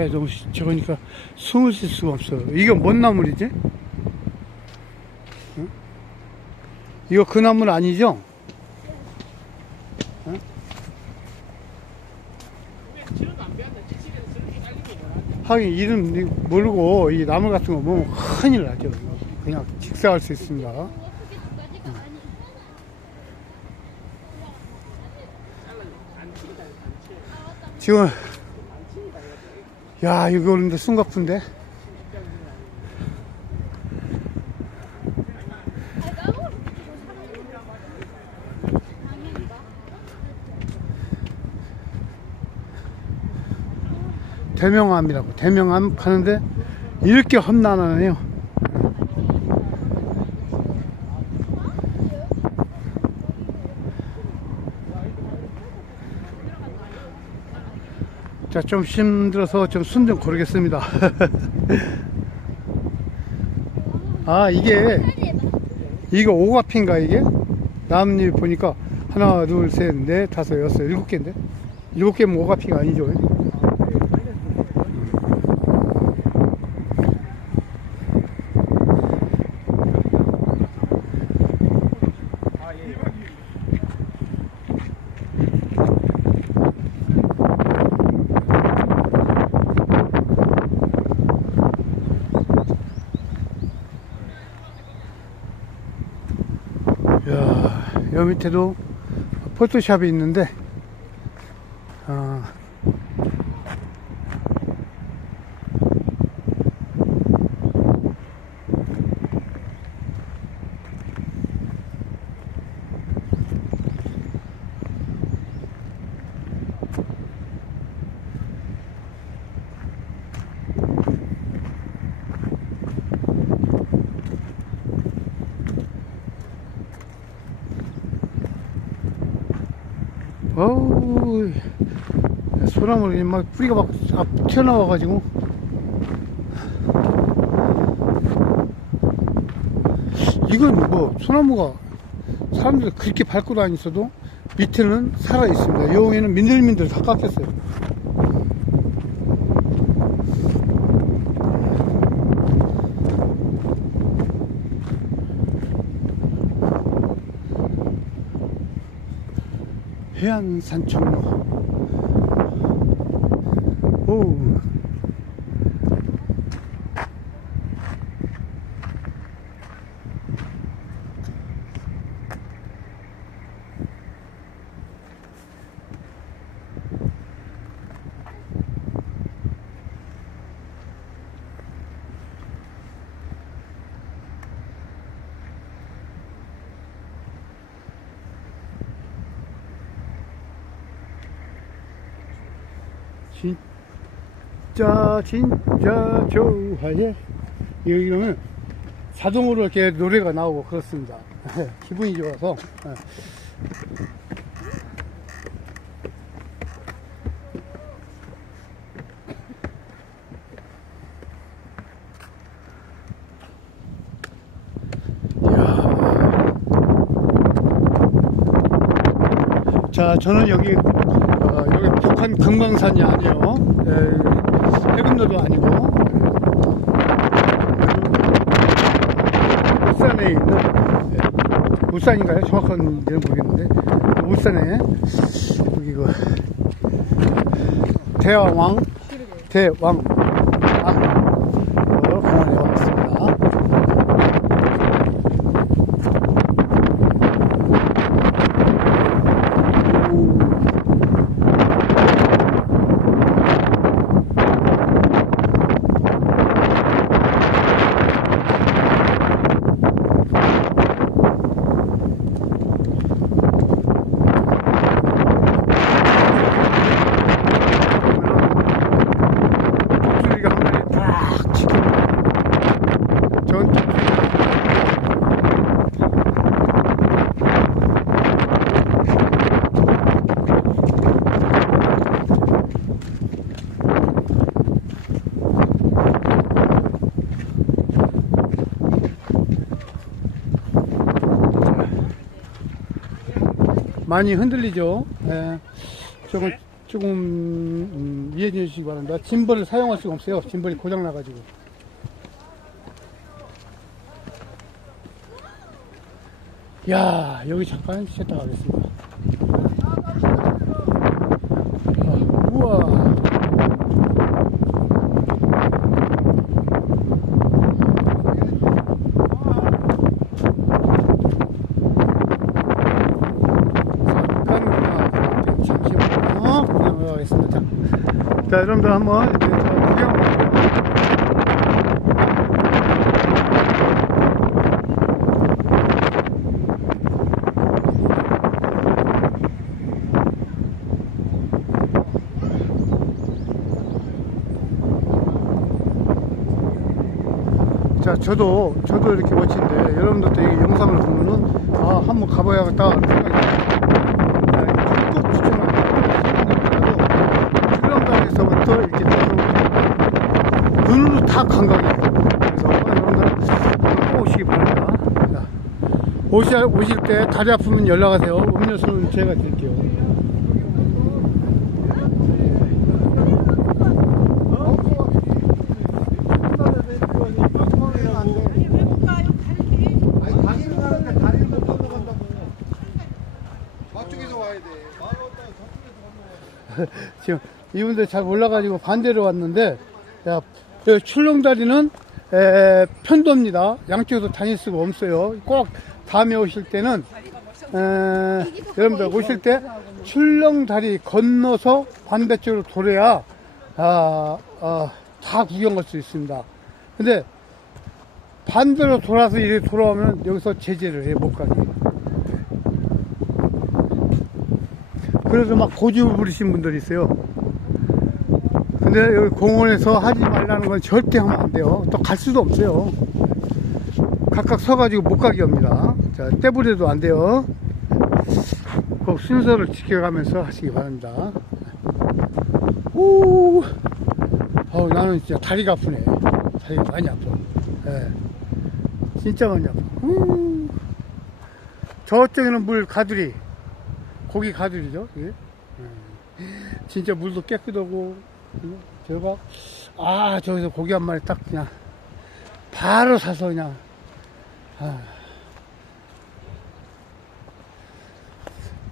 야, 이게 너무 시- 저거니까 숨을 쉴 수가 없어. 이게 뭔 나물이지? 응? 이거 그 나물 아니죠? 하긴 이름 모르고 이 나물 같은 거 보면 큰일 나죠. 그냥 직사할 수 있습니다. 지금 야 이거 근데 숨가쁜데? 대명암이라고 대명암 가는데 이렇게 험난하네요 자좀 힘들어서 좀 숨 좀 고르겠습니다. 아 이게 이거 오가피인가 이게? 나뭇잎 보니까 하나 둘셋넷 다섯 여섯 일곱 개인데? 일곱 개면 오가피가 아니죠 야, 여 밑에도 포토샵이 있는데, 아, 어우, 소나무를 막 뿌리가 막앞 튀어나와가지고. 이건 뭐, 소나무가 사람들이 그렇게 밟고 다니서도 밑에는 살아 있습니다. 여기는 민들민들 다 깎였어요. 해안 산책로. 오. 진짜 좋아해 여기 이러면 자동으로 이렇게 노래가 나오고 그렇습니다 기분이 좋아서 예. 자 저는 여기 어, 여기 북한 금강산이 아니에요. 에, 해군도도 아니고. 울산에 있는 예, 울산인가요? 정확한 이름 모르겠는데. 울산에 여기 그 대왕 대왕 왕 공원에 왔습니다. 독수리가 한 마리 딱 지켜. 전 많이 흔들리죠. 예. 저건 조금 음, 이해해 주시기 바랍니다. 짐벌을 사용할 수가 없어요. 짐벌이 고장 나가지고. 야 여기 잠깐 쉬었다 가겠습니다. 아, 우와. 잠깐 잠시만요. 구경하겠습니다. 자, 여러분들 한번 저 구경. 자, 저도, 저도 이렇게 멋진데, 여러분들도 이 영상을 보면은, 아, 한번 가봐야겠다. 생각이 듭니다. 꼭 추천합니다. 출렁다리에서부터 이렇게 쭉 눈으로 다 관광이에요. 그래서 여러분들 꼭 오시기 바랍니다. 자, 오실, 오실 때 다리 아프면 연락하세요. 음료수는 제가 드릴게요. 돼 지금 이분들 잘 몰라가지고 반대로 왔는데, 야, 출렁다리는 에, 편도입니다. 양쪽에서 다닐 수가 없어요. 꼭 다음에 오실 때는 에, 여러분들 오실 때 출렁다리 건너서 반대쪽으로 돌아야 아, 아, 다 구경 갈수 있습니다. 근데 반대로 돌아서 이렇게 돌아오면 여기서 제재를 해 못 가게. 그래서 막 고집을 부리신 분들이 있어요. 근데 여기 공원에서 하지 말라는 건 절대 하면 안 돼요. 또 갈 수도 없어요. 각각 서가지고 못 가게 합니다. 자, 떼부려도 안 돼요. 꼭 순서를 지켜가면서 하시기 바랍니다. 오, 어, 나는 진짜 다리가 아프네. 다리가 많이 아파. 예. 진짜 많이 아파. 우. 저쪽에는 물 가두리. 고기 가두리죠. 이게. 예. 진짜 물도 깨끗하고, 음, 저가, 아, 저기서 고기 한 마리 딱 그냥, 바로 사서 그냥, 아.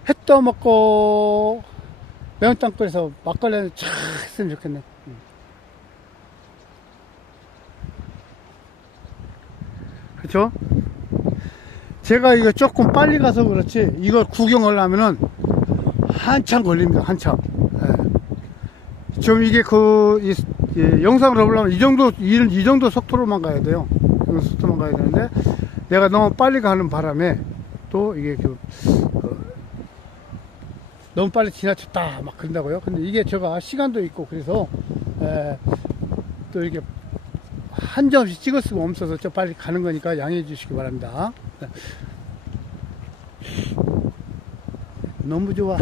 해 떠먹고, 매운탕 끓여서 막걸리 쫙 했으면 좋겠네. 음. 그쵸? 제가 이거 조금 빨리 가서 그렇지, 이거 구경을 하면은 한참 걸립니다, 한참. 예. 지금 이게 그, 이, 이 영상을 보려면 이 정도, 이, 이 정도 속도로만 가야 돼요. 속도만 가야 되는데, 내가 너무 빨리 가는 바람에 또 이게 그, 그 너무 빨리 지나쳤다, 막 그런다고요. 근데 이게 제가 시간도 있고, 그래서, 에, 또 이렇게 한 점씩 찍을 수가 없어서 좀 빨리 가는 거니까 양해해 주시기 바랍니다. 너무 좋아.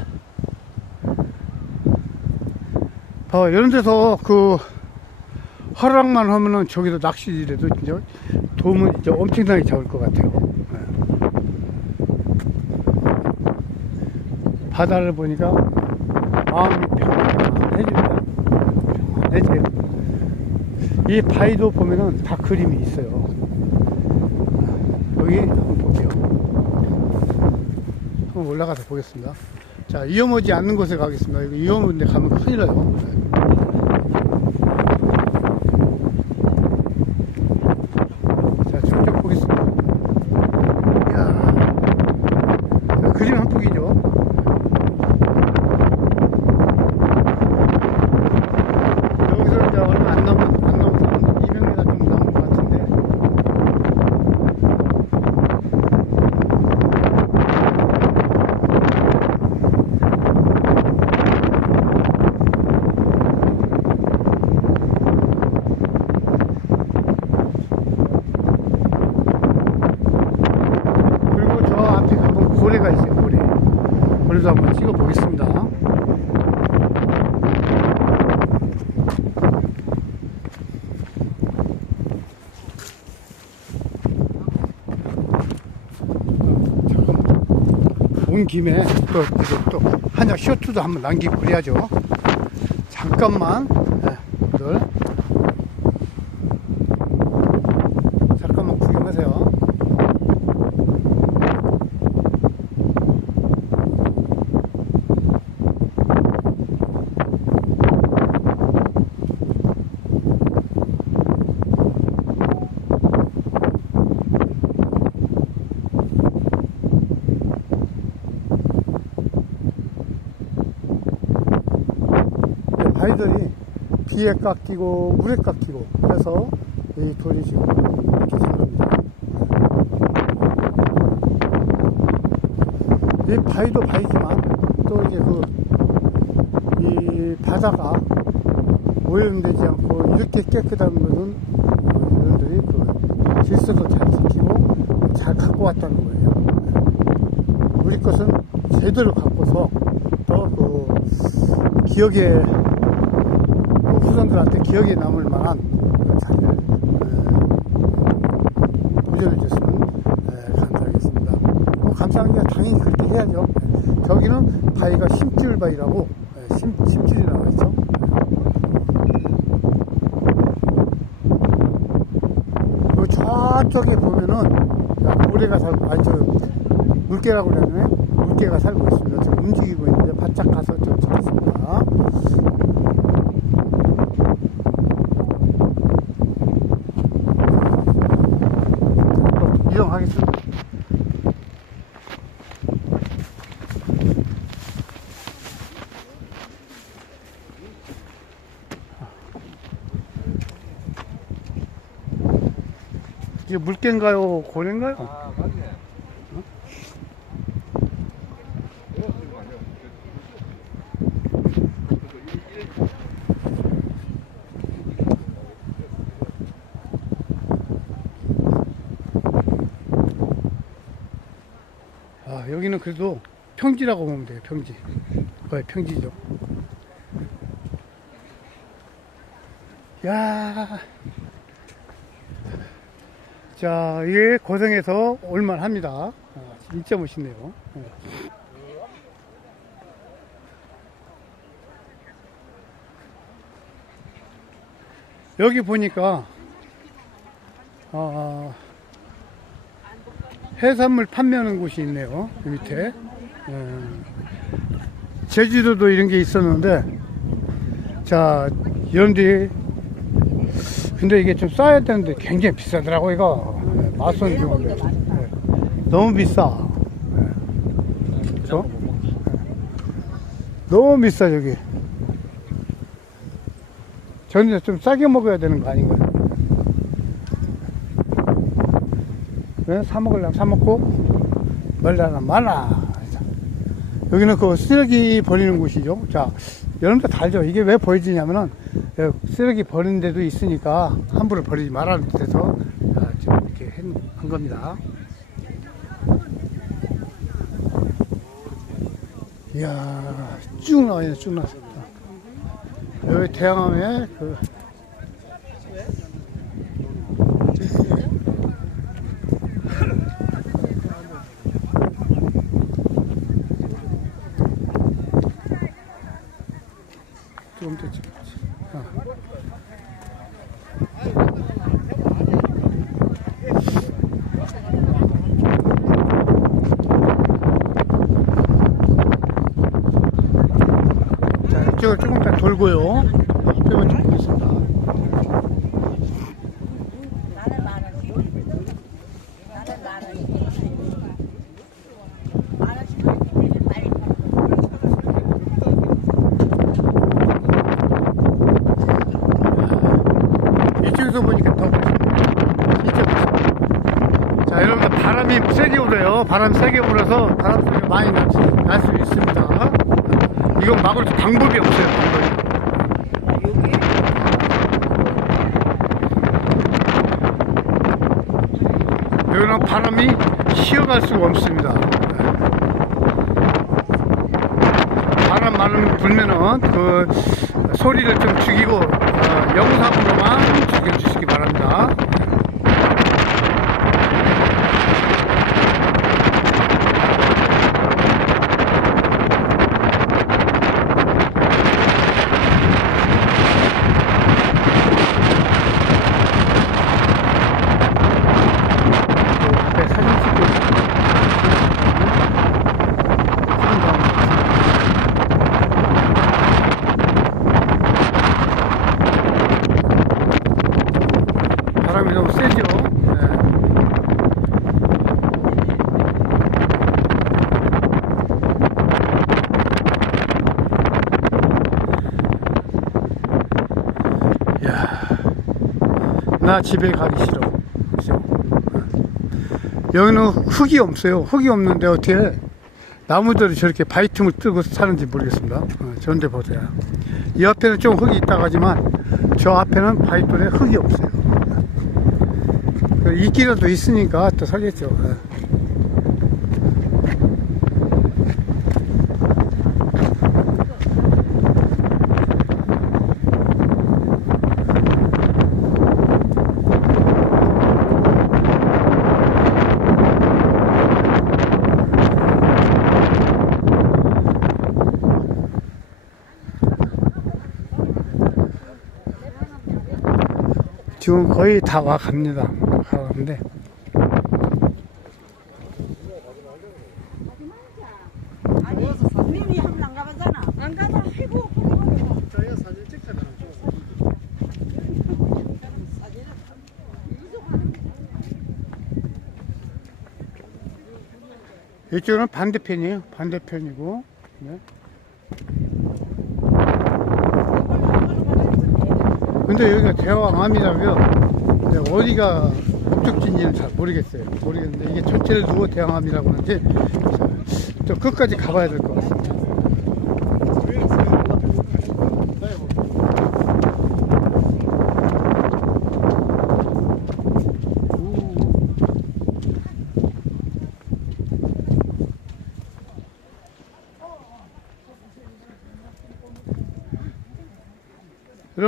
봐, 이런 데서 그 허락만 하면은 저기서 낚시질해도 진짜 도움은 진짜 엄청나게 잡을 것 같아요. 예. 바다를 보니까 마음이 평안해집니다. 평안해져요. 이 바위도 보면은 다 그림이 있어요. 여기 한번 볼게요. 한번 올라가서 보겠습니다. 자, 위험하지 않는 곳에 가겠습니다. 이거 위험한 데 가면 큰일 나요. 온 김에 또, 또, 또 한장 쇼트도 한번 남기고 그래야죠. 잠깐만 비에 깎이고 물에 깎이고 해서 이 돌이 지금 이렇게 된 겁니다. 이 바위도 바위지만 또 이제 그 이 바다가 오염되지 않고 이렇게 깨끗한 것은 이런들이 그 질서도 잘 지키고 잘 갖고 왔다는 거예요. 우리 것은 제대로 갖고서 또그 기억에 뭐 후손들한테 기억에 남을 만한 그런 자리를 에, 보존해 줬으면 에, 감사하겠습니다. 뭐 감사한 게 당연히 그렇게 해야죠. 저기는 바위가 심줄 바위라고 에, 심, 심줄이 나와 있죠. 그 저쪽에 보면은 야, 고래가 살고 아니 저 물개라고 그러네 물개가 살고 있습니다. 지금 움직이고 있는데 바짝 가서 좀 찍겠습니다. 또 이동하겠습니다. 이게 물개인가요? 고래인가요? 아, 맞네. 아, 여기는 그래도 평지라고 보면 돼요, 평지. 거의 평지죠. 야 자, 이게 고성에서 올만 합니다. 아, 진짜 멋있네요. 예. 여기 보니까, 어, 해산물 판매하는 곳이 있네요. 그 밑에. 예. 제주도도 이런 게 있었는데, 자, 여러분들이, 근데 이게 좀 싸야 되는데 굉장히 비싸더라고, 이거. 예, 마선 경우인데. 예. 너무 비싸. 예. 그죠? 예. 너무 비싸, 저기. 저는 좀 싸게 먹어야 되는 거 아닌가요? 왜? 사 먹으려면 사 먹고, 말라면 말라. 여기는 그 쓰레기 버리는 곳이죠. 자, 여러분들 다 알죠? 이게 왜 보여지냐면은, 예, 쓰레기 버리는 데도 있으니까 함부로 버리지 말라는 뜻에서 아, 지금 이렇게 한, 한 겁니다. 이야, 쭉 나와요, 쭉 나왔습니다. 여기 대양암에 그, 이쪽을 조금 더 돌고요. 앞에만 좀 보겠습니다. 나는 만 원씩. 나는 만 원씩. 만 원씩 그렇게 빨리 이쪽에서 보니까 더 진짜 멋있다. 자, 여러분들 바람이 세게 불어요. 바람 세게 불어서 바람 소리가 많이 날 수 있습니다. 이건 막을 방법이 없어요. 방법이. 여기는 바람이 쉬어갈 수가 없습니다. 바람 많이 불면은 그 소리를 좀 죽이고 어, 영상으로만 죽여주시기 바랍니다. 나 집에 가기 싫어. 여기는 흙이 없어요. 흙이 없는데 어떻게 나무들이 저렇게 바이틈을 뜨고 사는지 모르겠습니다. 어, 저런데 보세요. 이 옆에는 좀 흙이 있다고 하지만 저 앞에는 바위돌에 흙이 없어요. 그 이끼라도 있으니까 또 살겠죠. 예. 지금 거의 다 와 갑니다. 가는데. 이쪽은 반대편이에요. 반대편이고. 네. 근데 여기가 대왕암이라고요. 근데 어디가 목적지인지는 잘 모르겠어요. 모르겠는데 이게 전체를 두고 대왕암이라고 하는지 저 끝까지 가봐야 될 것 같습니다.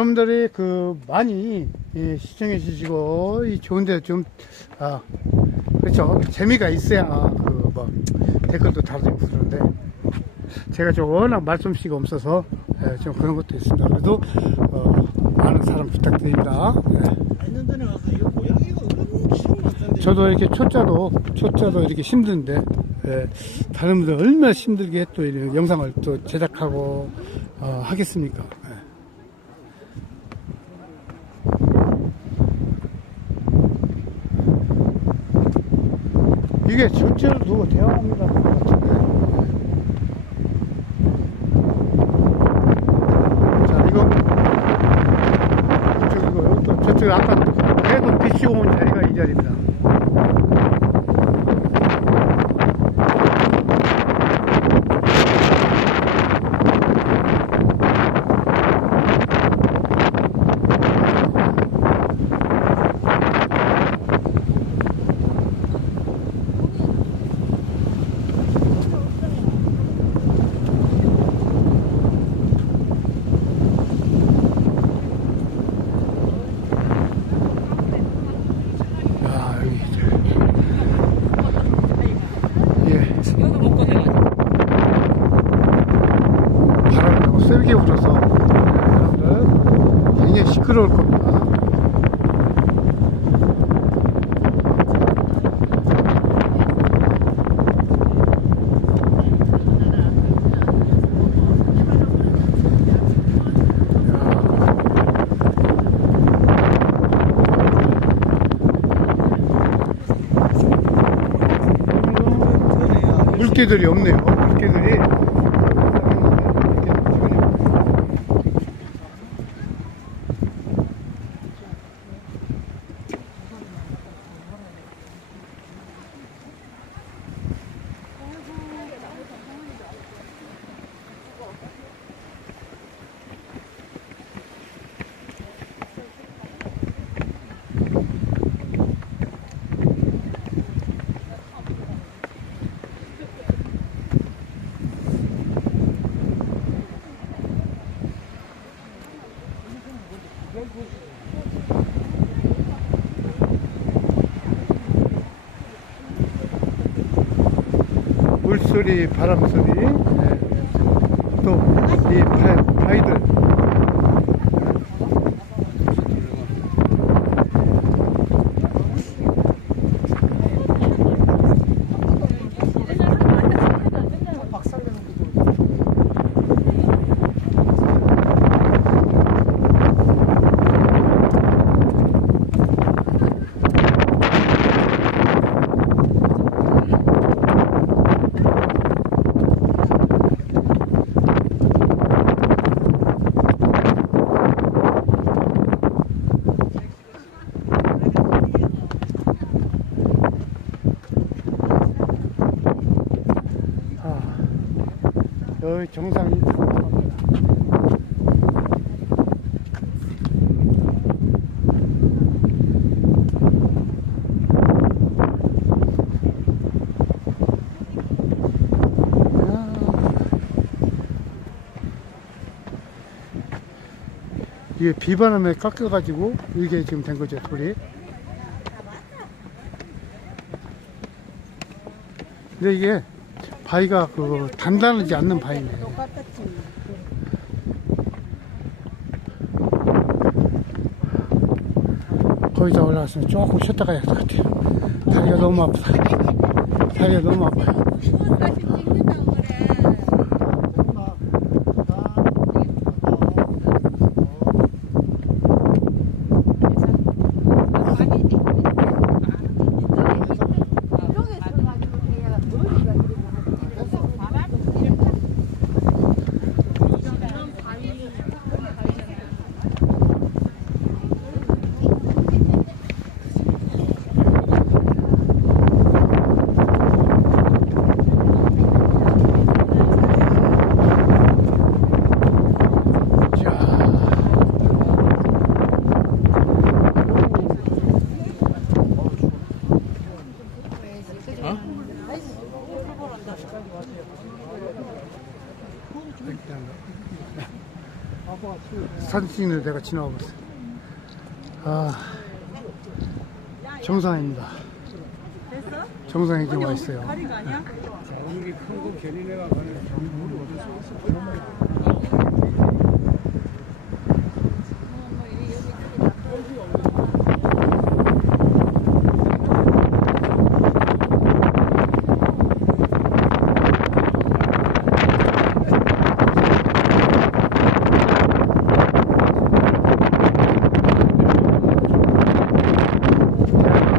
여러분들이 그 많이 예, 시청해 주시고 이 좋은데 좀 아, 그렇죠 재미가 있어야 그 뭐 댓글도 달아주고 그러는데 제가 좀 워낙 말솜씨가 없어서 예, 좀 그런 것도 있습니다. 그래도 어, 많은 사랑 부탁드립니다. 예. 많던데. 저도 이렇게 초짜도 초짜도 이렇게 힘든데 예, 다른 분들 얼마나 힘들게 또 이런 영상을 또 제작하고 어, 하겠습니까? 예. 이게 전체를 두고 대화합니다. 자, 이거 저기고 또 저쪽 아까 계속 빛이 온 자리가 이 자리입니다. 야, 여기. 예. 이거 먹고 내가 바람이 너무 세게 불어서 여러분들 굉장히 시끄러울 겁니다. 물개들이 없네요. 물개들이. 물소리, 바람소리, 네. 또이 바위들. 저 정상이 이게 비바람에 깎여가지고 이게 지금 된 거죠 돌이? 근데 이게 바위가 그 단단하지 않는 바위네. 거의 다 올라왔으면 조금 쉬었다 가야 될것 같아요. 다리가 너무 아프다. 다리가 너무 아파요 이쪽에 들어가지고 해야 머리가 그리고 바람이 이렇게 자 사진 찍는 데가 지나가고 있어요. 아 정상입니다. 정상에 지금 와 있어요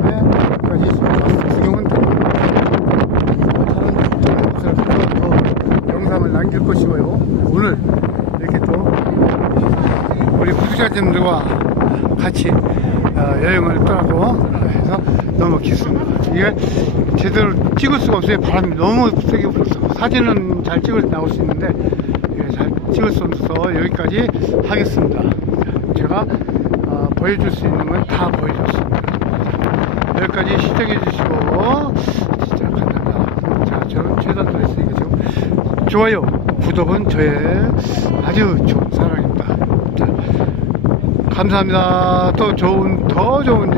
대학교에까지 구경은 다른 곳을 더 영상을 남길 것이고요. 오늘 이렇게 또 우리 구 독자님들과 같이 어, 여행을 떠나고 해서 너무 기습니다. 이게 제대로 찍을 수가 없어요. 바람이 너무 세게 불어서 사진은 잘 찍을 나올 수 있는데 이게 잘 찍을 수 없어서 여기까지 하겠습니다. 제가 어, 보여줄 수 있는 건 다 보여줬습니다. 여기까지 시청해 주시고 진짜 감사합니다. 자, 저는 최단 드레스니까 지금 좋아요, 구독은 저의 아주 좋은. 자, 감사합니다. 또 좋은 더 좋은.